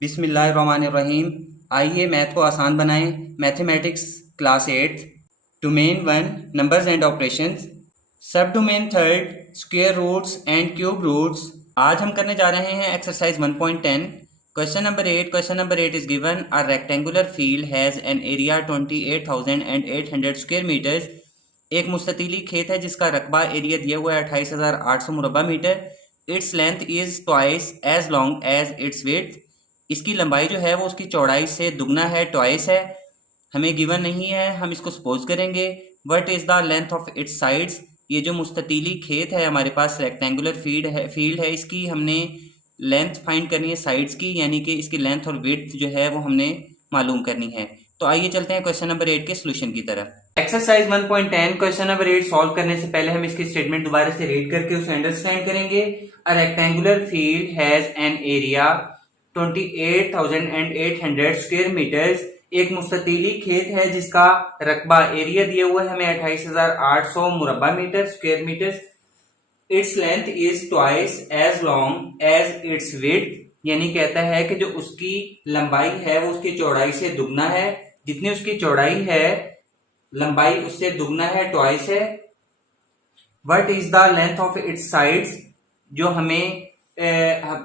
बिस्मिल्लाहिर्रहमानिर्रहीम। आइए मैथ को आसान बनाएं। Mathematics class 8, domain 1 numbers and operations, sub domain 3 square roots and cube roots. आज हम करने जा रहे हैं exercise 1.10। Question number 8 is given a rectangular field has an area 28,800 square metres. एक मुस्ततीली खेत है जिसका रकबा एरिया दिया हुआ है 28,800 मुरबा metre. Its length is twice as long as its width. इसकी लंबाई जो है वो उसकी चौड़ाई से दुगना है, ट्वाइस है। हमें गिवन नहीं है, हम इसको सपोज करेंगे। What is the length of its sides. ये जो मुस्ततीली खेत है हमारे पास रेक्टेंगुलर फील्ड है, इसकी हमने लेंथ फाइंड करनी है साइड्स की, यानी कि इसकी लेंथ और विड्थ जो है वो हमने मालूम करनी है। तो आइए चलते हैं क्वेश्चन नंबर 8 के सोल्यूशन की तरफ। एक्सरसाइज 1.10 क्वेश्चन नंबर 8 सॉल्व करने से पहले हम इसकी स्टेटमेंट दोबारा से रीड करके उसे अंडरस्टैंड करेंगे। A rectangular field has an area 28,800 square metres. एक मुस्ततीली खेत है जिसका रकबा एरिया दिया हुआ है हमें 28,800 मुरबा metre square metre. Its length is twice as long as its width, यानी कहता है कि जो उसकी लंबाई है वो उसकी चौड़ाई से दुगना है। जितनी उसकी चौड़ाई है लंबाई उससे दुगना है, ट्वाइस है। What is the length of its sides. जो हमें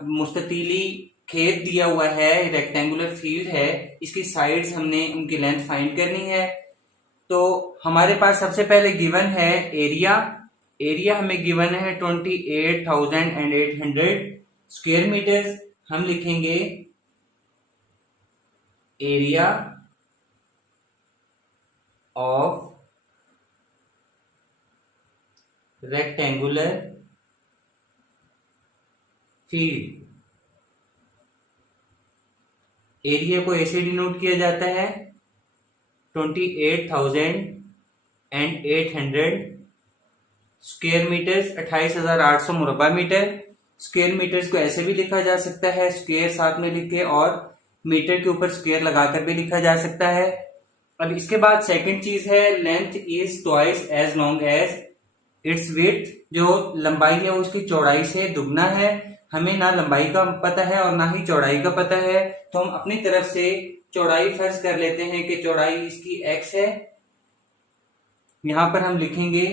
मुस्ततीली खेत दिया हुआ है, रेक्टेंगुलर फील्ड है, इसकी साइड्स हमने उनकी लेंथ फाइंड करनी है। तो हमारे पास सबसे पहले गिवन है एरिया। एरिया हमें गिवन है 28,800 स्क्वायर मीटर्स। हम लिखेंगे area of rectangular field. Area को ऐसे डिनोट किया जाता है 28,800 स्क्वायर मीटर्स, 28,800 मुरबा मीटर। स्क्वायर मीटर्स को ऐसे भी लिखा जा सकता है, स्क्वायर साथ में लिख के, और मीटर के ऊपर स्क्वायर लगाकर भी लिखा जा सकता है। अब इसके बाद सेकंड चीज है length is twice as long as its width. जो लंबाई है वो उसकी चौड़ाई से दुगना है। हमें ना लंबाई का पता है और ना ही चौड़ाई का पता है, तो हम अपनी तरफ से चौड़ाई फर्ज कर लेते हैं कि चौड़ाई इसकी x है। यहां पर हम लिखेंगे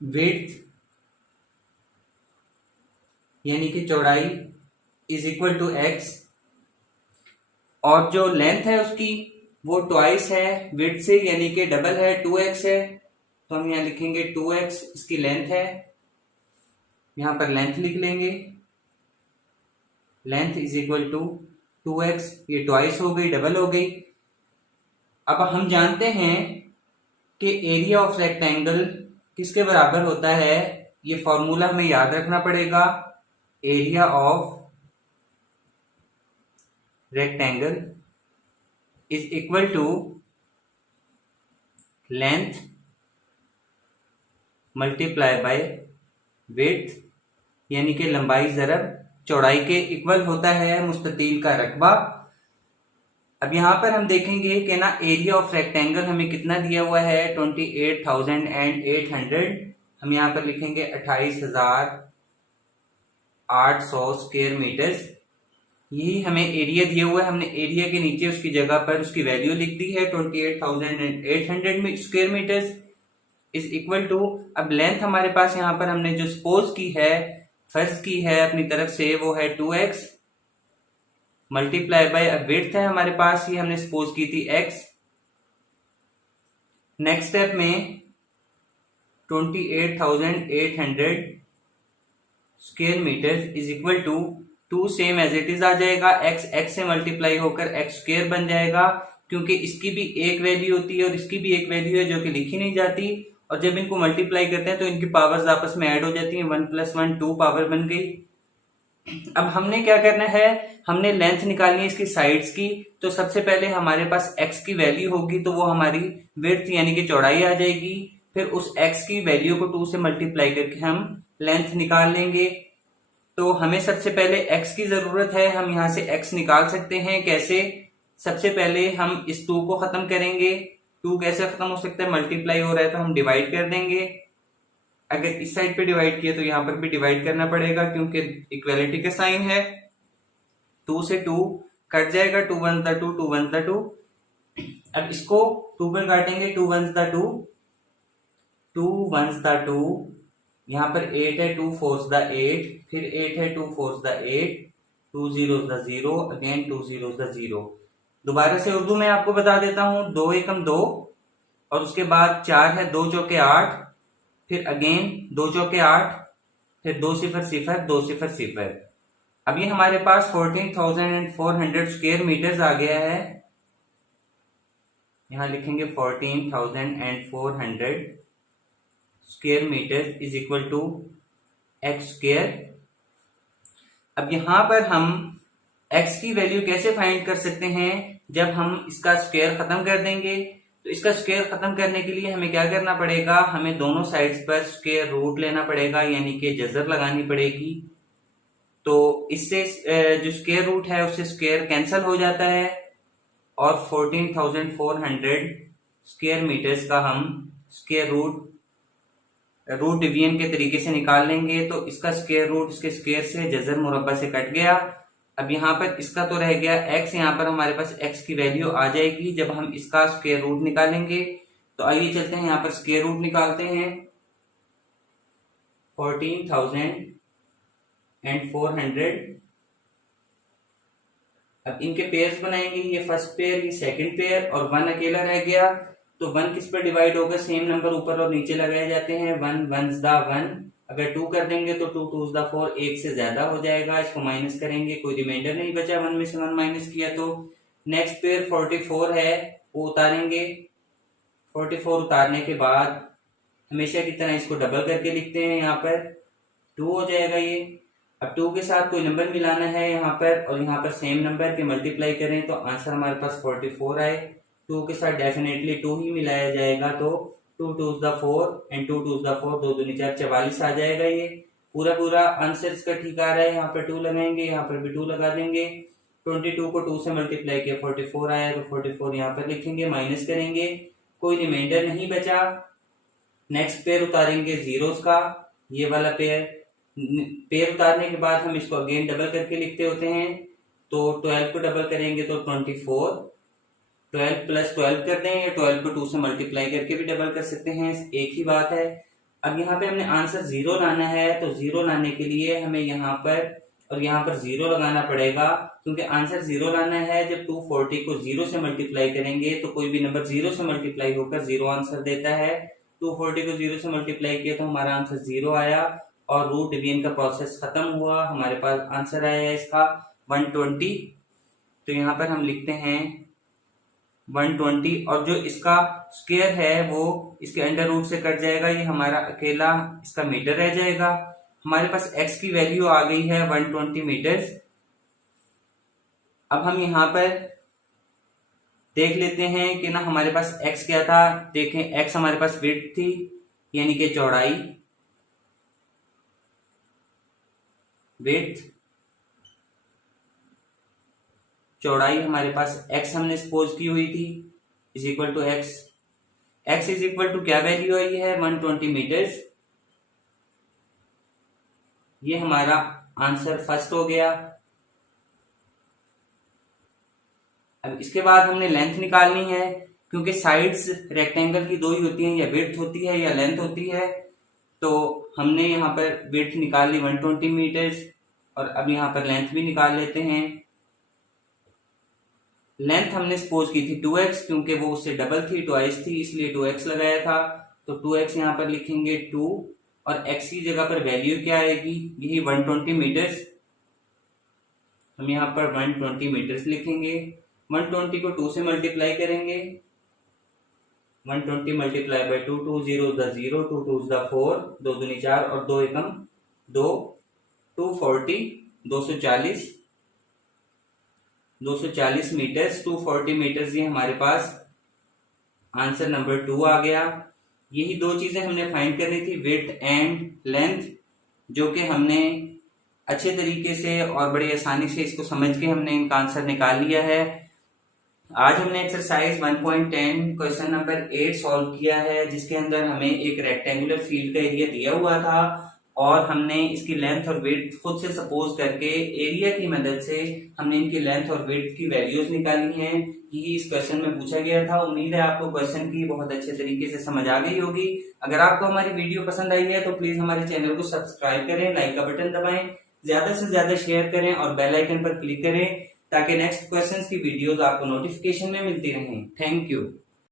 विड्थ, यानी कि चौड़ाई इज इक्वल टू x, और जो लेंथ है उसकी वो ट्वाइस है विड्थ से, यानी कि डबल है, 2x है। तो हम यहां लिखेंगे 2x इसकी लेंथ है। यहां पर लेंथ लिख लेंगे, length is equal to 2x। ये ट्वाइस हो गई, डबल हो गई। अब हम जानते हैं कि एरिया ऑफ रेक्टेंगल किसके बराबर होता है। ये फॉर्मूला हमें याद रखना पड़ेगा। Area of rectangle is equal to length multiply by width, यानी कि लंबाई ज़रब चौड़ाई के इक्वल होता है मुस्ततील का रकबा। अब यहां पर हम देखेंगे कि ना एरिया ऑफ रेक्टेंगल हमें कितना दिया हुआ है 28,800। हम यहां पर लिखेंगे 28,800 स्क्वायर मीटर्स। यही हमें एरिया दिया हुआ है। हमने एरिया के नीचे उसकी जगह पर उसकी वैल्यू लिख दी है 28,800 square metres is equal to. अब लेंथ हमारे पास यहां पर हमने जो सपोज की है, फर्ज की है अपनी तरफ से, वो है 2x मल्टीप्लाई बाय, अब विड्थ है हमारे पास, ये हमने सपोज की थी x। नेक्स्ट स्टेप में 28,800 square metre is equal to 2 same as it is आ जाएगा, x से मल्टीप्लाई होकर x स्क्वायर बन जाएगा, क्योंकि इसकी भी एक वैल्यू होती है और इसकी भी एक वैल्यू है जो कि लिखी नहीं जाती। और जब इनको मल्टीप्लाई करते हैं तो इनकी पावर्स आपस में ऐड हो जाती हैं, 1 + 1 2 पावर बन गई। अब हमने क्या करना है, हमने लेंथ निकालनी है इसकी साइड्स की। तो सबसे पहले हमारे पास x की वैल्यू होगी, तो वो हमारी विड्थ यानी कि चौड़ाई आ जाएगी। फिर उस x की वैल्यू को 2 से मल्टीप्लाई करके हम लेंथ निकाल लेंगे। तो हमें सबसे पहले x की जरूरत है। हम यहां से x निकाल सकते हैं। कैसे? सबसे पहले हम इस 2 को खत्म करेंगे। 2 कैसे खत्म हो सकता है, मल्टीप्लाई हो रहा है तो हम डिवाइड कर देंगे। अगर इस साइड पे डिवाइड किया तो यहां पर भी डिवाइड करना पड़ेगा, क्योंकि इक्वालिटी का साइन है। 2 से 2 कट जाएगा, 2 1 द 2, 2 1 द 2। अब इसको 2 पर काटेंगे, 2 1 द 2, 2 1 द 2, यहाँ पर 8 है, 2 4 द 8, फिर 8 है, 2 4 द 8, 2 0 द 0, अगेन 2 0 द 0। दोबारा से उर्दू में आपको बता देता हूं, 2 एकम 2, और उसके बाद 4 है, 2 चौके 8, फिर अगेन 2 चौके 8, फिर 2 0 0, 2 0 0। अब ये हमारे पास 14,400 स्क्वायर मीटर्स आ गया है। यहां लिखेंगे 14,400 square metre is equal to x square. अब यहां पर हम एक्स की वैल्यू कैसे फाइंड कर सकते हैं? जब हम इसका स्क्वायर खत्म कर देंगे, तो इसका स्क्वायर खत्म करने के लिए हमें क्या करना पड़ेगा? हमें दोनों साइड्स पर स्क्वायर रूट लेना पड़ेगा, यानी कि जजर लगानी पड़ेगी। तो इससे जो स्क्वायर रूट है उससे स्क्वायर कैंसिल हो जाता है, और 14,400 स्क्वायर मीटर्स का हम स्क्वायर रूट डिवीजन के तरीके से निकाल लेंगे। तो इसका स्क्वायर रूट इसके स्क्वायर से जजर मुरब्बा से कट गया। अब यहाँ पर इसका तो रह गया x, यहाँ पर हमारे पास x की वैल्यू आ जाएगी जब हम इसका स्क्वायर रूट निकालेंगे। तो आइए चलते हैं, यहाँ पर स्क्वायर रूट निकालते हैं। 14,400, अब इनके पेयर्स बनाएंगे, ये फर्स्ट पेयर, ये सेकंड पेयर, और 1 अकेला रह गया। तो 1 किस पर डिवाइड होगा? सेम नंबर ऊपर और नीचे लगाए जाते हैं। 1 1 द 1, अगर 2 कर देंगे तो 2 2 द 4, 1 से ज्यादा हो जाएगा। इसको माइनस करेंगे, कोई रिमाइंडर नहीं बचा, 1 में से 1 माइनस किया। तो नेक्स्ट पेयर 44 है, वो उतारेंगे। 44 उतारने के बाद हमेशा की तरह इसको डबल करके लिखते हैं, यहाँ पर 2 हो जाएगा ये। अब 2 के साथ कोई नंबर मिलाना है यहाँ पर, और यहाँ पर सेम नंबर के मल्टीप्लाई करें तो आंसर हमारे पास 44 आए। 2 के साथ डेफिनेटली 2 ही मिलाया जाएगा, तो 2 2 द 4 एंड 2 2 द 4, 2 2 4, 44 आ जाएगा। ये पूरा आंसर इसका ठीक आ रहा है। यहाँ पर 2 लगाएंगे, यहाँ पर भी 2 लगा देंगे। 22 को 2 से मल्टीप्लाई किया, 44 आया, तो 44 यहाँ पर लिखेंगे, माइनस करेंगे, कोई रिमाइंडर नहीं बचा। नेक्स्ट पेयर उतारेंगे जीरोस का, ये वाला पेयर उतारने के बाद हम इसको अगेन डबल करके लिखते होते हैं। तो 12 को डबल करेंगे तो 24, 12 प्लस 12 कर दें, या 12 को 2 से मल्टीप्लाई करके भी डबल कर सकते हैं, एक ही बात है। अब यहाँ पे हमने आंसर 0 लाना है, तो 0 लाने के लिए हमें यहाँ पर और यहाँ पर 0 लगाना पड़ेगा, क्योंकि आंसर 0 लाना है। जब 240 को 0 से मल्टीप्लाई करेंगे तो कोई भी नंबर 0 से मल्टीप्लाई होकर 0 आंसर देता है। 240 को 0 से मल्टीप्लाई किया तो हमारा आंसर 0 आया, और रूट डिवीजन का प्रोसेस खत्म हुआ। हमारे पास आंसर आया है इसका 120। तो यहाँ पर हम लिखते हैं 120, और जो इसका स्क्वायर है वो इसके अंडर रूट से कट जाएगा, ये हमारा अकेला इसका मीटर रह जाएगा। हमारे पास x की वैल्यू आ गई है 120 मीटर्स। अब हम यहाँ पर देख लेते हैं कि ना हमारे पास x क्या था। देखें, x हमारे पास विड्थ थी, यानी कि चौड़ाई, विड्थ, चौड़ाई हमारे पास x हमने सपोज की हुई थी, is equal to x। x is equal to क्या वैल्यू आई है? 120 मीटर्स। ये हमारा आंसर फर्स्ट हो गया। अब इसके बाद हमने लेंथ निकालनी है, क्योंकि साइड्स रेक्टेंगल की 2 ही होती हैं, या विड्थ होती है या लेंथ होती है। तो हमने यहाँ पर विड्थ निकाल ली 120 मीटर्स, और अब यहाँ पर लेंथ भी निकाल लेते हैं। लेंथ हमने सपोज की थी 2x, क्योंकि वो उससे डबल थी, ट्वाइस थी, इसलिए 2x लगाया था। तो 2x यहाँ पर लिखेंगे 2, और x की जगह पर वैल्यू क्या आएगी? यही 120 मीटर्स। हम यहाँ पर 120 मीटर्स लिखेंगे। 120 को 2 से मल्टीप्लाई करेंगे, 120 मल्टीप्लाई बाई 2, 2 0 द 0, 2 2 द 4, 2 दूनी 4, और 2 एकम 2, 240, 240 मीटर्स, 240 मीटर्स, ये हमारे पास आंसर नंबर 2 आ गया। यही 2 चीजें हमने फाइंड करनी थी, विड्थ एंड लेंथ, जो कि हमने अच्छे तरीके से और बड़ी आसानी से इसको समझ के हमने इनका आंसर निकाल लिया है। आज हमने एक्सरसाइज 1.10 क्वेश्चन नंबर 8 सॉल्व किया है, जिसके अंदर हमें एक रेक्टेंगुलर फील्ड का एरिया दिया हुआ था, और हमने इसकी लेंथ और विड्थ खुद से सपोज करके एरिया की मदद से हमने इनकी लेंथ और विड्थ की वैल्यूज निकाली हैं। ये इस क्वेश्चन में पूछा गया था। उम्मीद है आपको क्वेश्चन की बहुत अच्छे तरीके से समझ आ गई होगी। अगर आपको हमारी वीडियो पसंद आई है तो प्लीज हमारे चैनल को सब्सक्राइब करें, लाइक का बटन दबाएं, ज्यादा से ज्यादा शेयर करें और बेल आइकन पर क्लिक करें ताकि नेक्स्ट क्वेश्चंस की वीडियोस आपको नोटिफिकेशन में मिलती रहें। Thank you.